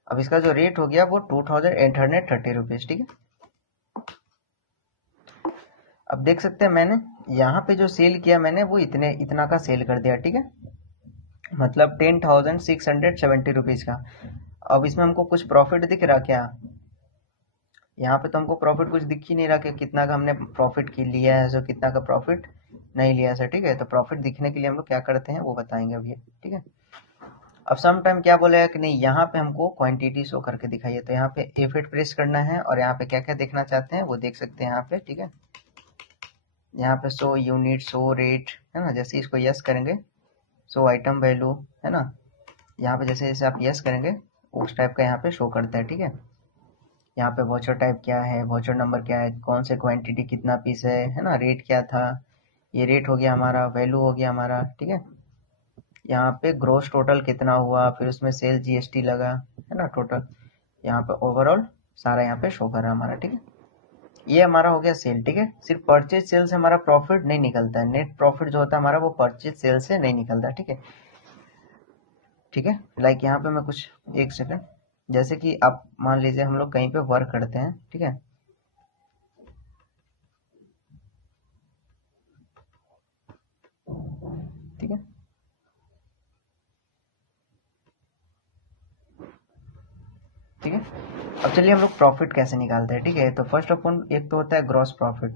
अब इसका जो रेट हो गया वो 2830 रुपीज, ठीक है। अब देख सकते हैं मैंने यहाँ पे जो सेल किया मैंने वो इतना का सेल कर दिया, ठीक है, मतलब 10,670 रुपीज का। अब इसमें हमको कुछ प्रॉफिट दिख रहा क्या? यहाँ पे तो हमको प्रॉफिट कुछ दिख ही नहीं रहा कि कितना का हमने प्रॉफिट की लिया है, सो कितना का प्रॉफिट नहीं लिया सर, ठीक है। तो प्रॉफिट दिखने के लिए हम लोग क्या करते हैं वो बताएंगे अभी, ठीक है। अब सम टाइम क्या बोलेगा कि नहीं यहाँ पे हमको क्वांटिटी शो करके दिखाइए, तो यहाँ पे F8 प्रेस करना है और यहाँ पे क्या क्या देखना चाहते हैं वो देख सकते हैं यहाँ पे, ठीक है। यहाँ पे शो यूनिट, शो रेट, है ना। जैसे इसको यस करेंगे शो आइटम वैल्यू, है ना। यहाँ पे जैसे जैसे आप यस करेंगे उस टाइप का यहाँ पे शो करता है, ठीक है। यहाँ पे वॉचर टाइप क्या है, वॉचर नंबर क्या है, कौन से क्वांटिटी कितना पीस है ना, रेट क्या था, ये रेट हो गया हमारा, वैल्यू हो गया हमारा, ठीक है। यहाँ पे ग्रोस टोटल कितना हुआ, फिर उसमें सेल जीएसटी लगा, है ना, टोटल यहाँ पे ओवरऑल सारा यहाँ पे शो कर रहा है हमारा, ठीक है। ये हमारा हो गया सेल, ठीक है। सिर्फ परचेज सेल से हमारा प्रॉफिट नहीं निकलता है, नेट प्रॉफिट जो होता है हमारा वो परचेज सेल से नहीं निकलता, ठीक है, ठीक है। लाइक यहाँ पे मैं कुछ एक सेकंड, जैसे कि आप मान लीजिए हम लोग कहीं पे वर्क करते हैं, ठीक है, ठीक है, ठीक है। अब चलिए हम लोग प्रॉफिट कैसे निकालते हैं, ठीक है। तो फर्स्ट ऑफ ऑल एक तो होता है ग्रॉस प्रॉफिट,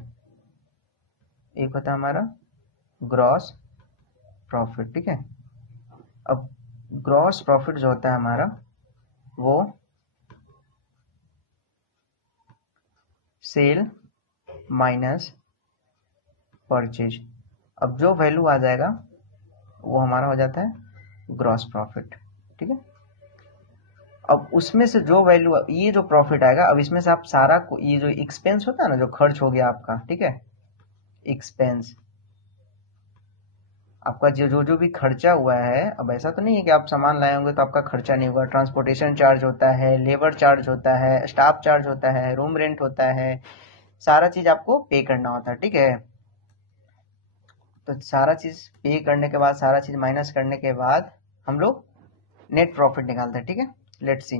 एक होता है हमारा ग्रॉस प्रॉफिट, ठीक है। अब ग्रॉस प्रॉफिट जो होता है हमारा वो सेल माइनस परचेज, अब जो वैल्यू आ जाएगा वो हमारा हो जाता है ग्रॉस प्रॉफिट, ठीक है। अब उसमें से जो वैल्यू, ये जो प्रॉफिट आएगा, अब इसमें से आप सारा ये जो एक्सपेंस होता है ना, जो खर्च हो गया आपका, ठीक है, एक्सपेंस आपका जो भी खर्चा हुआ है। अब ऐसा तो नहीं है कि आप सामान लाए होंगे तो आपका खर्चा नहीं होगा, ट्रांसपोर्टेशन चार्ज होता है, लेबर चार्ज होता है, स्टाफ चार्ज होता है, रूम रेंट होता है, सारा चीज आपको पे करना होता है, ठीक है। तो सारा चीज पे करने के बाद, सारा चीज माइनस करने के बाद हम लोग नेट प्रॉफिट निकालते हैं, ठीक है। लेट्स सी,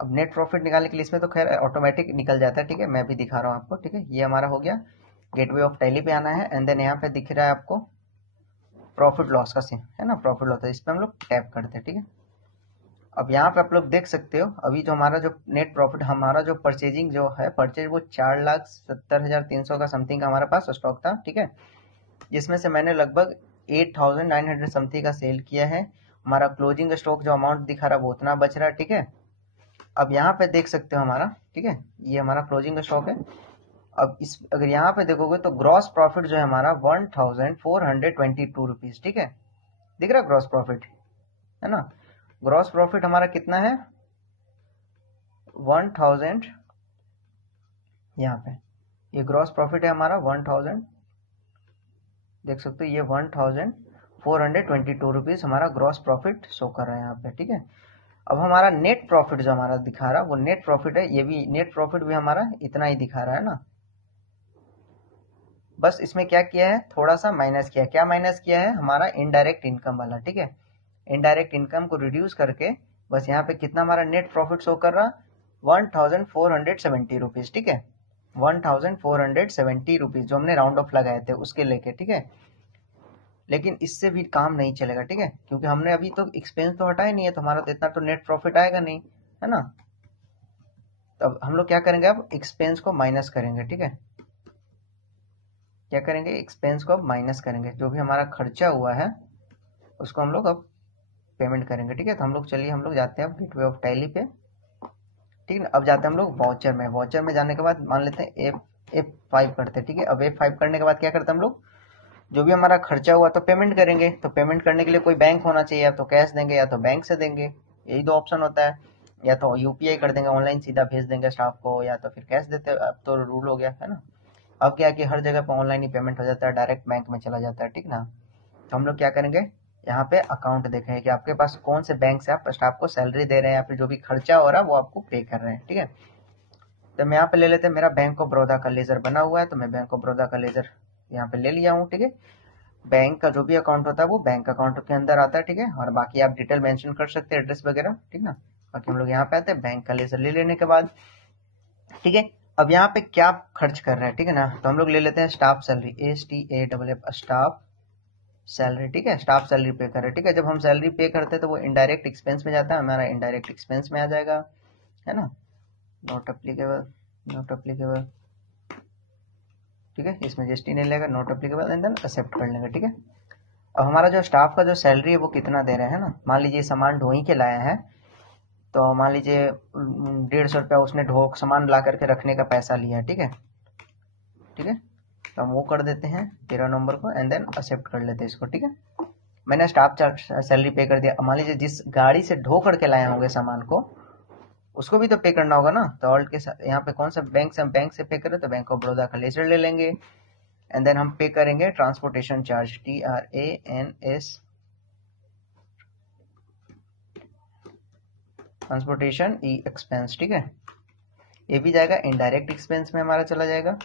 अब नेट प्रॉफिट निकालने के लिए इसमें तो खैर ऑटोमेटिक निकल जाता है, ठीक है, मैं भी दिखा रहा हूँ आपको, ठीक है। ये हमारा हो गया, गेटवे ऑफ टैली पे आना है एंड देन यहाँ पे दिख रहा है आपको प्रॉफिट लॉस का सीन, है ना, प्रॉफिट लॉस, इस पे हम लोग टैप करते हैं, ठीक है। अब यहाँ पे आप लोग देख सकते हो अभी जो हमारा जो नेट प्रॉफिट, हमारा जो परचेजिंग जो है, परचेज वो 4,70,300 का समथिंग का हमारे पास स्टॉक था, ठीक है, जिसमें से मैंने लगभग 8,900 समथिंग का सेल किया है। हमारा क्लोजिंग स्टॉक जो अमाउंट दिखा रहा है वो उतना बच रहा है, ठीक है। अब यहाँ पे देख सकते हो हमारा, ठीक है, ये हमारा क्लोजिंग स्टॉक है। अब इस अगर यहाँ पे देखोगे तो ग्रॉस प्रॉफिट जो है हमारा 1,422 रुपीज, ठीक है, दिख रहा है ग्रॉस प्रॉफिट, है ना। ग्रॉस प्रॉफिट हमारा कितना है 1,000, यहाँ पे ये ग्रॉस प्रॉफिट है हमारा 1,000, देख सकते हो ये 1,422 रुपीज हमारा ग्रॉस प्रॉफिट शो कर रहा है यहाँ पे, ठीक है। अब हमारा नेट प्रॉफिट जो हमारा दिखा रहा है वो नेट प्रॉफिट है, ये भी नेट प्रॉफिट भी हमारा इतना ही दिखा रहा है ना। बस इसमें क्या किया है, थोड़ा सा माइनस किया है। क्या माइनस किया है, हमारा इनडायरेक्ट इनकम वाला, ठीक है। इनडायरेक्ट इनकम को रिड्यूस करके बस यहाँ पे कितना हमारा नेट प्रॉफिट शो कर रहा 1,470 रुपीज, ठीक है, 1,470 रुपीज जो हमने राउंड ऑफ लगाए थे उसके लेके, ठीक है। लेकिन इससे भी काम नहीं चलेगा, ठीक है, क्योंकि हमने अभी तो एक्सपेंस तो हटाया नहीं है, तो हमारा तो इतना तो नेट प्रॉफिट आएगा नहीं, है ना। तब हम लोग क्या करेंगे, अब एक्सपेंस को माइनस करेंगे, ठीक है, क्या करेंगे, एक्सपेंस को अब माइनस करेंगे, जो भी हमारा खर्चा हुआ है उसको हम लोग अब पेमेंट करेंगे, ठीक है। तो हम लोग चलिए हम लोग जाते हैं अब गेटवे ऑफ टैली पे ठीक है। अब जाते हैं हम लोग वाउचर में। वाउचर में जाने के बाद मान लेते हैं F5 करते हैं, ठीक है। अब F5 करने के बाद क्या करते हैं हम लोग, जो भी हमारा खर्चा हुआ तो पेमेंट करेंगे। तो पेमेंट करने के लिए कोई बैंक होना चाहिए, या तो कैश देंगे या तो बैंक से देंगे, यही दो ऑप्शन होता है। या तो यूपीआई कर देंगे, ऑनलाइन सीधा भेज देंगे स्टाफ को, या तो फिर कैश देते। अब तो रूल हो गया है ना, अब क्या है कि हर जगह पर ऑनलाइन ही पेमेंट हो जाता है, डायरेक्ट बैंक में चला जाता है, ठीक ना। तो हम लोग क्या करेंगे, यहाँ पे अकाउंट देखेंगे कि आपके पास कौन से बैंक से आप स्टाफ को सैलरी दे रहे हैं, या फिर जो भी खर्चा हो रहा है वो आपको पे कर रहे हैं, ठीक है। तो मैं यहाँ पे ले लेते हैं, मेरा बैंक ऑफ बड़ौदा का लेजर बना हुआ है, तो मैं बैंक ऑफ बड़ौदा का लेजर यहाँ पे ले लिया हूँ, ठीक है। बैंक का जो भी अकाउंट होता है वो बैंक अकाउंट के अंदर आता है, ठीक है। और बाकी आप डिटेल मेंशन कर सकते हैं, एड्रेस वगैरह, ठीक ना। बाकी हम लोग यहाँ पे आते हैं बैंक का लेजर ले लेने के बाद, ठीक है। अब यहाँ पे क्या खर्च कर रहे हैं, ठीक है ना। तो हम लोग ले लेते हैं staff salary, STAFF, staff salary, ठीक है। स्टाफ सैलरी पे कर रहे हैं, ठीक है। जब हम सैलरी पे करते हैं तो वो इनडायरेक्ट एक्सपेंस में जाता है, हमारा इनडायरेक्ट एक्सपेंस में आ जाएगा, है ना। नॉट अप्लीकेबल, नॉट अप्लीकेबल, ठीक है। इसमें जीएसटी नहीं लगेगा, not applicable, and then accept कर लेंगे, ठीक है। अब हमारा जो स्टाफ का जो सैलरी है वो कितना दे रहे हैं ना, मान लीजिए सामान ढोई के लाया है, तो मान लीजिए 150 रुपया उसने ढो सामान ला करके रखने का पैसा लिया है, ठीक है, ठीक है। तो हम वो कर देते हैं 13 नंबर को, एंड देन एक्सेप्ट कर लेते हैं इसको, ठीक है। मैंने स्टाफ सैलरी पे कर दिया। अब मान लीजिए जिस गाड़ी से ढो करके लाए होंगे सामान को, उसको भी तो पे करना होगा ना। तो ऑल्ट के साथ यहाँ पे कौन सा बैंक से हम बैंक से पे करें, तो बैंक ऑफ बड़ौदा का लेजर ले लेंगे, एंड देन हम पे करेंगे ट्रांसपोर्टेशन चार्ज, TRANS, ट्रांसपोर्टेशन ई एक्सपेंस, ठीक है। ये भी जाएगा इनडायरेक्ट एक्सपेंस में, हमारा चला जाएगा,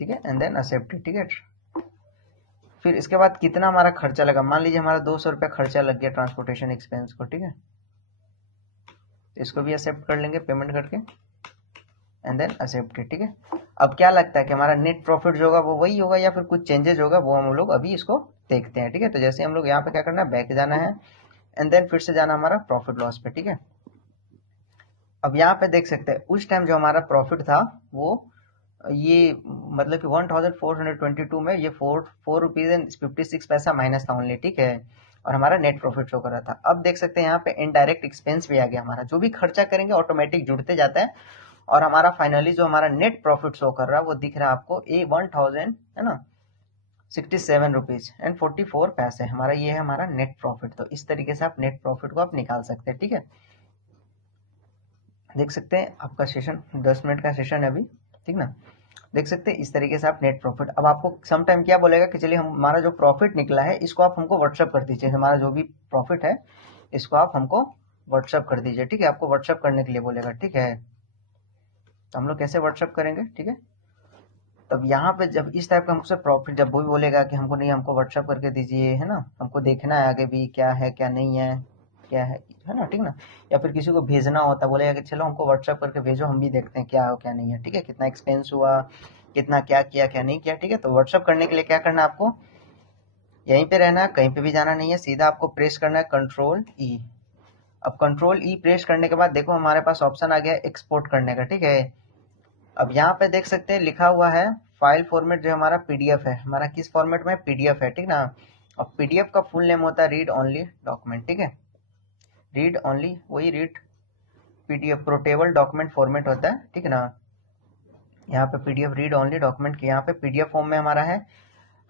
ठीक है, एंड देन एक्सेप्ट, ठीक है। फिर इसके बाद कितना हमारा खर्चा लगा, मान लीजिए हमारा 200 रुपया खर्चा लग गया ट्रांसपोर्टेशन एक्सपेंस को, ठीक है। इसको भी एक्सेप्ट कर लेंगे पेमेंट करके, एंड देन एक्सेप्ट, ठीक है। अब क्या लगता है कि हमारा नेट प्रॉफिट जो होगा वो वही होगा या फिर कुछ चेंजेस होगा, वो हम लोग अभी इसको देखते हैं, ठीक है। तो जैसे हम लोग यहाँ पे क्या करना है, बैक जाना है, एंड देन फिर से जाना हमारा प्रॉफिट लॉस पे, ठीक है। अब यहाँ पे देख सकते हैं उस टाइम जो हमारा प्रॉफिट था वो ये मतलब कि 1422 में ये 4 रुपीज एंड 56 पैसा माइनस था ओनली, ठीक है। और हमारा नेट प्रॉफिट शो कर रहा था। अब देख सकते हैं यहाँ पे इनडायरेक्ट एक्सपेंस भी आ गया, हमारा जो भी खर्चा करेंगे ऑटोमेटिक जुड़ते जाता है, और हमारा फाइनली जो हमारा नेट प्रॉफिट शो कर रहा है वो दिख रहा है आपको 1000, है ना, 67 रुपीज एंड 44 पैसे, हमारा ये है हमारा नेट प्रॉफिट। तो इस तरीके से आप नेट प्रॉफिट को आप निकाल सकते हैं, ठीक है। देख सकते हैं आपका सेशन 10 मिनट का सेशन है अभी, ठीक ना। देख सकते हैं इस तरीके से आप नेट प्रॉफिट, अब आपको सम टाइम क्या बोलेगा कि चलिए हमारा जो प्रॉफिट निकला है इसको आप हमको व्हाट्सअप कर दीजिए, हमारा जो भी प्रॉफिट है इसको आप हमको व्हाट्सअप कर दीजिए, ठीक है। आपको व्हाट्सअप करने के लिए बोलेगा, ठीक है। तो हम लोग कैसे व्हाट्सअप करेंगे, ठीक है। तब यहाँ पे जब इस टाइप का हमसे प्रॉफिट जब वो भी बोलेगा कि हमको नहीं, हमको व्हाट्सअप करके दीजिए, है ना, हमको देखना है आगे भी क्या है क्या नहीं है, क्या है ना, ठीक ना। या फिर किसी को भेजना होता बोलेगा कि चलो हमको व्हाट्सअप करके भेजो, हम भी देखते हैं क्या हो क्या नहीं है, ठीक है, कितना एक्सपेंस हुआ, कितना क्या किया क्या नहीं किया, ठीक है। तो व्हाट्सअप करने के लिए क्या करना है आपको, यहीं पे रहना है, कहीं पे भी जाना नहीं है, सीधा आपको प्रेस करना है Ctrl+E। अब Ctrl+E प्रेस करने के बाद देखो हमारे पास ऑप्शन आ गया एक्सपोर्ट करने का, ठीक है। अब यहाँ पे देख सकते हैं लिखा हुआ है फाइल फॉर्मेट जो हमारा पीडीएफ है, हमारा किस फॉर्मेट में पीडीएफ है, ठीक ना। अब पीडीएफ का फुल नेम होता है रीड ओनली डॉक्यूमेंट, ठीक है। रीड ओनली वही read PDF portable document format होता है, ठीक है ना। यहाँ पे पीडीएफ रीड ओनली डॉक्यूमेंट के यहाँ पे पीडीएफ फॉर्म में हमारा है,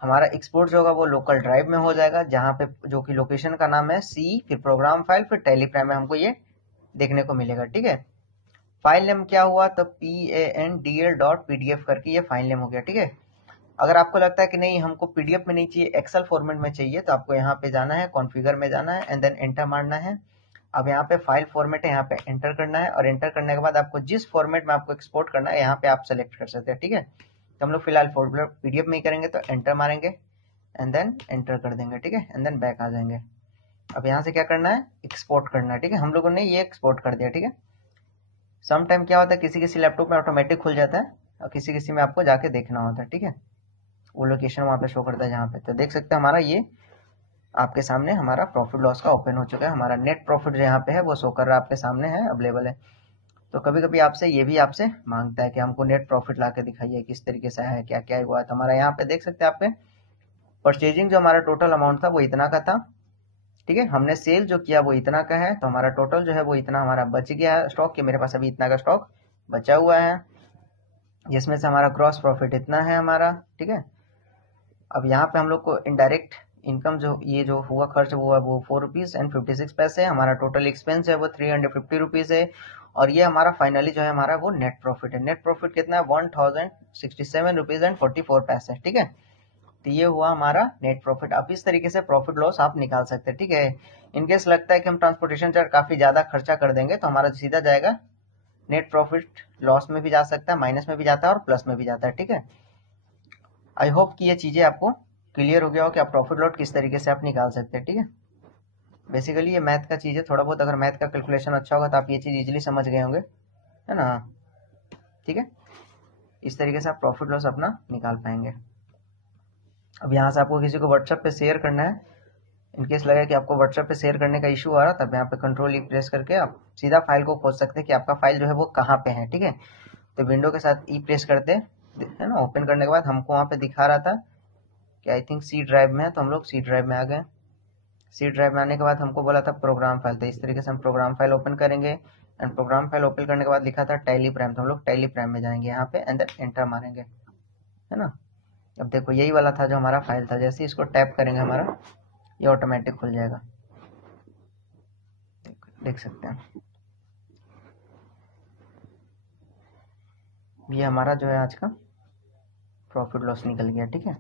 हमारा एक्सपोर्ट जो होगा वो लोकल ड्राइव में हो जाएगा, जहाँ पे जो कि लोकेशन का नाम है सी, फिर प्रोग्राम फाइल, फिर टेलीप्राइम में हमको ये देखने को मिलेगा, ठीक है। फाइल नेम क्या हुआ, तो PANDL.PDF करके ये फाइल नेम हो गया, ठीक है। अगर आपको लगता है कि नहीं हमको पीडीएफ में नहीं चाहिए, एक्सेल फॉर्मेट में चाहिए, तो आपको यहाँ पे जाना है, कॉन्फ़िगर में जाना है, एंड देन एंटर मारना है। अब यहाँ पे फाइल फॉर्मेट है, यहाँ पे एंटर करना है, और एंटर करने के बाद आपको जिस फॉर्मेट में आपको एक्सपोर्ट करना है यहाँ पे आप सेलेक्ट कर सकते हैं, ठीक है। तो हम लोग फिलहाल पीडीएफ में ही करेंगे, तो एंटर मारेंगे, एंड देन एंटर कर देंगे, ठीक है, एंड देन बैक आ जाएंगे। अब यहाँ से क्या करना है, एक्सपोर्ट करना है, ठीक है। हम लोगों ने ये एक्सपोर्ट कर दिया, ठीक है। सम टाइम क्या होता है किसी किसी लैपटॉप में ऑटोमेटिक खुल जाता है, और किसी किसी में आपको जाके देखना होता है, ठीक है। वो लोकेशन वहाँ पे शो करता है जहाँ पे, तो देख सकते हैं हमारा ये आपके सामने हमारा प्रॉफिट लॉस का ओपन हो चुका है, हमारा नेट प्रॉफिट जो यहाँ पे है वो शो कर रहा है आपके सामने है, अवेलेबल है। तो कभी कभी आपसे ये भी आपसे मांगता है कि हमको नेट प्रॉफिट ला के दिखाइए किस तरीके से है, क्या क्या हुआ है। तो हमारा यहाँ पे देख सकते हैं आप पे परचेजिंग जो हमारा टोटल अमाउंट था वो इतना का था, ठीक है, हमने सेल जो किया वो इतना का है, तो हमारा टोटल जो है वो इतना हमारा बच गया है स्टॉक, कि मेरे पास अभी इतना का स्टॉक बचा हुआ है, जिसमें से हमारा क्रॉस प्रॉफिट इतना है हमारा। ठीक है, अब यहाँ पे हम लोग को इनडायरेक्ट इनकम जो ये जो हुआ खर्च हुआ वो 4 रुपीज एंड 56 पैसे, हमारा टोटल एक्सपेंस है वो 350 रुपीज है, और ये हमारा फाइनली जो है हमारा वो नेट प्रॉफिट है। नेट प्रॉफिट कितना है 1067 रुपीज एंड 44 पैसे। ठीक है, तो ये हुआ हमारा नेट प्रॉफिट। अब इस तरीके से प्रॉफिट लॉस आप निकाल सकते हैं। ठीक है, इनकेस लगता है कि हम ट्रांसपोर्टेशन चार्ज काफी ज्यादा खर्चा कर देंगे तो हमारा सीधा जाएगा नेट प्रॉफिट लॉस में भी जा सकता है, माइनस में भी जाता है और प्लस में भी जाता है। ठीक है, आई होप कि ये चीजें आपको क्लियर हो गया हो कि आप प्रॉफिट लॉस किस तरीके से आप निकाल सकते हैं। ठीक है, बेसिकली ये मैथ का चीज है, थोड़ा बहुत अगर मैथ का कैलकुलेशन अच्छा होगा तो आप ये चीज इजीली समझ गए होंगे, है ना। ठीक है, इस तरीके से आप प्रॉफिट लॉस अपना निकाल पाएंगे। अब यहाँ से आपको किसी को व्हाट्सएप पे शेयर करना है, इनकेस लगा कि आपको व्हाट्सएप पे शेयर करने का इशू आ रहा, तब यहाँ पे कंट्रोल ई प्रेस करके आप सीधा फाइल को खोज सकते हैं कि आपका फाइल जो है वो कहाँ पे है। ठीक है, तो विंडो के साथ ई प्रेस करते है ना, ओपन करने के बाद हमको वहाँ पे दिखा रहा था कि आई थिंक सी ड्राइव में है, तो हम लोग सी ड्राइव में आ गए। सी ड्राइव में आने के बाद हमको बोला था प्रोग्राम फाइल, तो इस तरीके से हम प्रोग्राम फाइल ओपन करेंगे, एंड प्रोग्राम फाइल ओपन करने के बाद लिखा था टैली प्राइम, तो हम लोग टैली प्राइम में जाएंगे यहाँ पे एंड एंटर मारेंगे, है ना। अब देखो यही वाला था जो हमारा फाइल था, जैसे इसको टैप करेंगे हमारा ये ऑटोमेटिक खुल जाएगा, देख सकते हैं। ये हमारा जो है आज का प्रॉफिट लॉस निकल गया। ठीक है,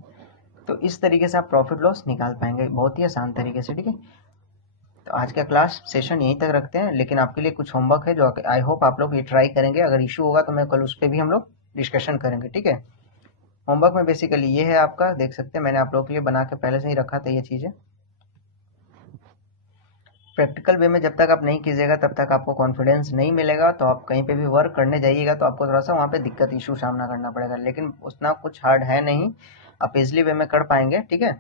तो इस तरीके से आप प्रॉफिट लॉस निकाल पाएंगे बहुत ही आसान तरीके से। ठीक है, तो आज का क्लास सेशन यहीं तक रखते हैं, लेकिन आपके लिए कुछ होमवर्क है जो आई होप आप लोग ये ट्राई करेंगे। अगर इशू होगा तो मैं कल उस पर भी हम लोग डिस्कशन करेंगे। ठीक है, होमवर्क में बेसिकली ये है आपका, देख सकते हैं मैंने आप लोगों के लिए बना के पहले से ही रखा था ये चीज़ें। प्रैक्टिकल वे में जब तक आप नहीं कीजिएगा तब तक आपको कॉन्फिडेंस नहीं मिलेगा, तो आप कहीं पे भी वर्क करने जाइएगा तो आपको थोड़ा सा वहाँ पे दिक्कत इशू सामना करना पड़ेगा, लेकिन उतना कुछ हार्ड है नहीं, आप इजिली वे में कर पाएंगे। ठीक है,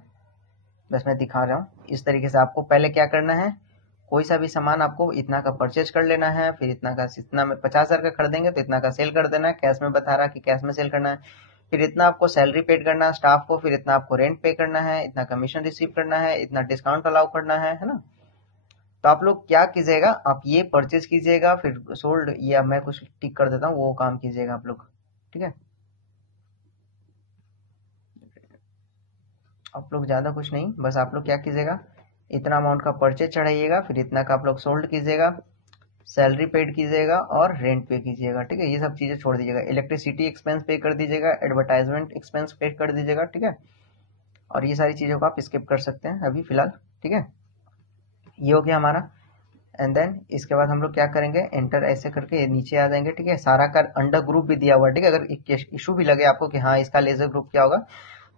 बस मैं दिखा रहा हूँ इस तरीके से। आपको पहले क्या करना है, कोई सा भी सामान आपको इतना का परचेज कर लेना है, फिर इतना का, इतना में 50,000 का खरीदेंगे तो इतना का सेल कर देना है, कैश में बता रहा कि कैश में सेल करना है, फिर इतना आपको सैलरी पेड करना है स्टाफ को, फिर इतना आपको रेंट पे करना है, इतना कमीशन रिसीव करना है, इतना डिस्काउंट अलाउ करना है ना। तो आप लोग क्या कीजिएगा, आप ये परचेज कीजिएगा, फिर सोल्ड या मैं कुछ टिक कर देता हूँ वो काम कीजिएगा आप लोग। ठीक है, आप लोग ज़्यादा कुछ नहीं, बस आप लोग क्या कीजिएगा, इतना अमाउंट का परचेज चढ़ाइएगा, फिर इतना का आप लोग सोल्ड कीजिएगा, सैलरी पेड कीजिएगा और रेंट पे कीजिएगा। ठीक है, ये सब चीज़ें छोड़ दीजिएगा, इलेक्ट्रिसिटी एक्सपेंस पे कर दीजिएगा, एडवर्टाइजमेंट एक्सपेंस पे कर दीजिएगा। ठीक है, और ये सारी चीज़ों को आप स्किप कर सकते हैं अभी फिलहाल। ठीक है, ये हो गया हमारा। एंड देन इसके बाद हम लोग क्या करेंगे, एंटर ऐसे करके नीचे आ जाएंगे। ठीक है, सारा का अंडर ग्रुप भी दिया हुआ है। ठीक है, अगर इशू भी लगे आपको कि हाँ इसका लेजर ग्रुप क्या होगा,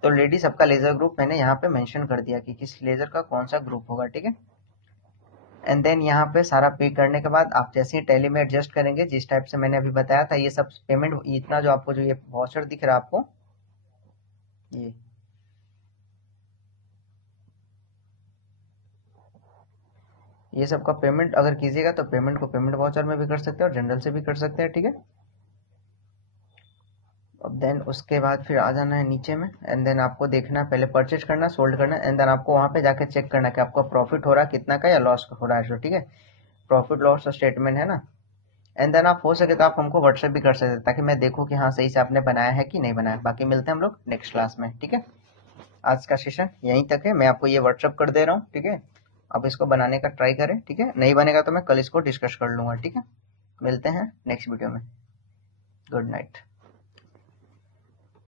तो ऑलरेडी सबका लेजर ग्रुप मैंने यहाँ पे मेंशन कर दिया कि किस लेजर का कौन सा ग्रुप होगा। ठीक है, एंड देन यहाँ पे सारा पे करने के बाद आप जैसे ही टैली में एडजस्ट करेंगे जिस टाइप से मैंने अभी बताया था, ये सब पेमेंट इतना जो आपको जो ये वाउचर दिख रहा है आपको, ये सब का पेमेंट अगर कीजिएगा तो पेमेंट को पेमेंट वाउचर में भी कर सकते हैं और जनरल से भी कर सकते हैं। ठीक है, अब देन उसके बाद फिर आ जाना है नीचे में, एंड देन आपको देखना है पहले परचेज करना, सोल्ड करना, एंड देन आपको वहां पे जाके चेक करना कि आपका प्रॉफिट हो रहा है कितना का या लॉस हो रहा है। ठीक है, प्रॉफिट लॉस स्टेटमेंट है ना। एंड देन आप हो सके तो आप हमको व्हाट्सएप भी कर सकते हैं ताकि मैं देखूँ कि हाँ सही से आपने बनाया है कि नहीं बनाया। बाकी मिलते हैं हम लोग नेक्स्ट क्लास में। ठीक है, आज का सेशन यहीं तक है, मैं आपको ये व्हाट्सएप कर दे रहा हूँ। ठीक है, आप इसको बनाने का ट्राई करें। ठीक है, नहीं बनेगा तो मैं कल इसको डिस्कस कर लूंगा। ठीक है, मिलते हैं नेक्स्ट वीडियो में। Good night.